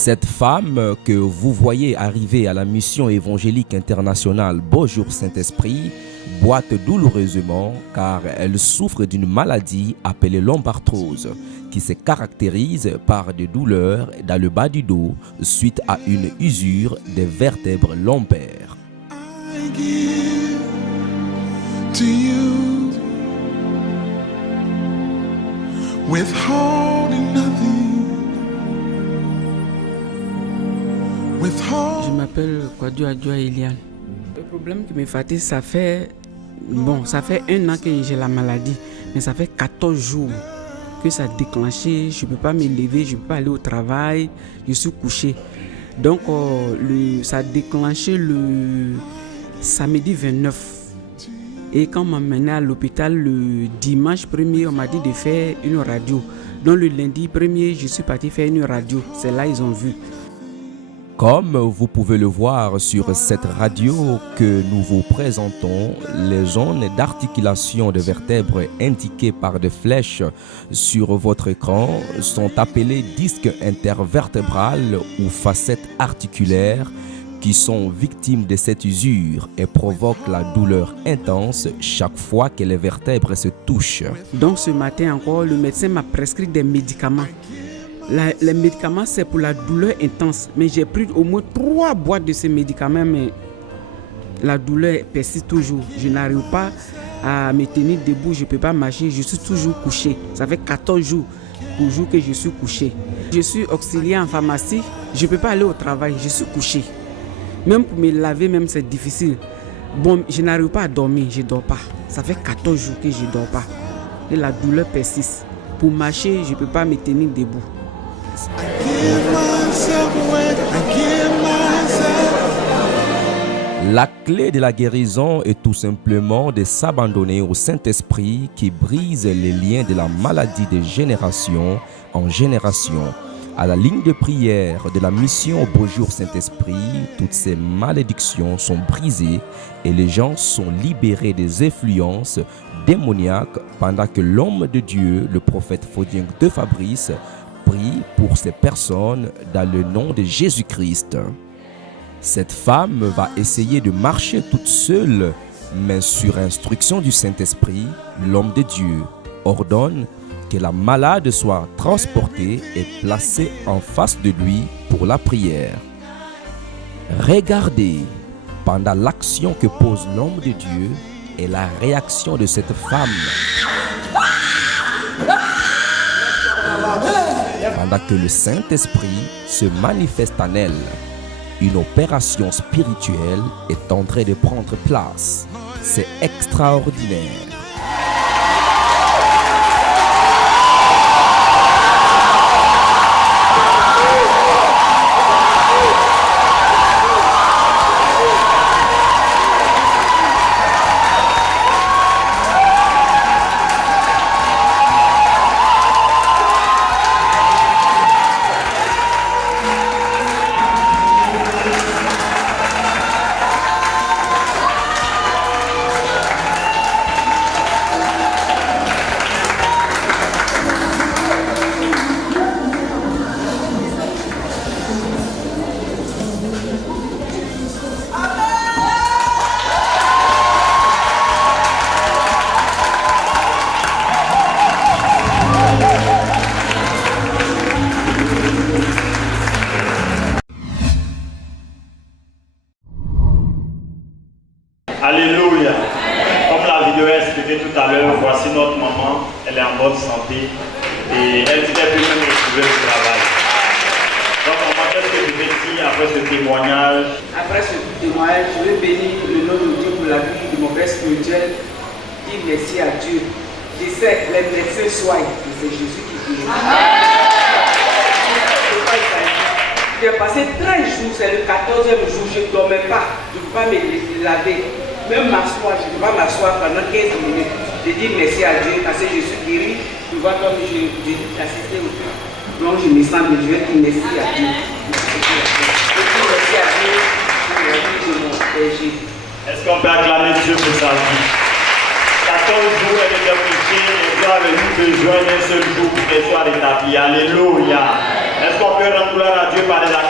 Cette femme que vous voyez arriver à la mission évangélique internationale Bonjour Saint-Esprit boite douloureusement car elle souffre d'une maladie appelée lombarthrose qui se caractérise par des douleurs dans le bas du dos suite à une usure des vertèbres lombaires. I give to you, withholding nothing. Je m'appelle Kwadjo Adjoa Eliane. Le problème qui me fatigue, ça fait 1 an que j'ai la maladie, mais ça fait 14 jours que ça a déclenché. Je ne peux pas me lever, je ne peux pas aller au travail, je suis couché. Donc ça a déclenché le samedi 29. Et quand on m'a mené à l'hôpital le dimanche 1er, on m'a dit de faire une radio. Donc le lundi 1er, je suis parti faire une radio. C'est là qu'ils ont vu. Comme vous pouvez le voir sur cette radio que nous vous présentons, les zones d'articulation de vertèbres indiquées par des flèches sur votre écran sont appelées disques intervertébrales ou facettes articulaires qui sont victimes de cette usure et provoquent la douleur intense chaque fois que les vertèbres se touchent. Donc ce matin encore, le médecin m'a prescrit des médicaments. Les médicaments, c'est pour la douleur intense. Mais j'ai pris au moins 3 boîtes de ces médicaments, mais la douleur persiste toujours. Je n'arrive pas à me tenir debout, je ne peux pas marcher, je suis toujours couché. Ça fait 14 jours que je suis couché. Je suis auxiliaire en pharmacie, je ne peux pas aller au travail, je suis couché. Même pour me laver, même c'est difficile. Bon, je n'arrive pas à dormir, je ne dors pas. Ça fait 14 jours que je ne dors pas. Et la douleur persiste. Pour marcher, je ne peux pas me tenir debout. La clé de la guérison est tout simplement de s'abandonner au Saint-Esprit qui brise les liens de la maladie de génération en génération. À la ligne de prière de la mission Bonjour Saint-Esprit, toutes ces malédictions sont brisées et les gens sont libérés des influences démoniaques pendant que l'homme de Dieu, le prophète Fodien de Fabrice, prie pour ces personnes dans le nom de Jésus-Christ. Cette femme va essayer de marcher toute seule, mais sur instruction du Saint-Esprit, l'homme de Dieu ordonne que la malade soit transportée et placée en face de lui pour la prière. Regardez, pendant l'action que pose l'homme de Dieu et la réaction de cette femme. Pendant que le Saint-Esprit se manifeste en elle, une opération spirituelle est en train de prendre place. C'est extraordinaire. Alléluia. Comme la vidéo a expliqué tout à l'heure, voici notre maman, elle est en bonne santé et elle s'est venue nous retrouver au travail. Donc maman, qu'est-ce que tu veux dire après ce témoignage? Après ce témoignage, je vais bénir le nom de Dieu pour la vie de mon père spirituel. Dire merci à Dieu. Je sais, les médecins soignent, mais c'est Jésus qui guérit. J'ai passé 13 jours, c'est le 14e jour, je ne dormais pas, je ne peux pas me laver. Même m'asseoir, je ne peux pas m'asseoir pendant 15 minutes. Je dis merci à Dieu parce que je suis guéri. Tu vois comme je dis assister au temps. Donc je me sens bien, je vais dire merci à Dieu. Je dis merci à Dieu pour la vie de mon père Jésus. Est-ce qu'on peut acclamer Dieu pour sa vie? 14 jours, elle était couchée et Dieu avait eu besoin d'un seul jour pour qu'elle soit rétablie. Alléluia. Est-ce qu'on peut rendre gloire à Dieu par des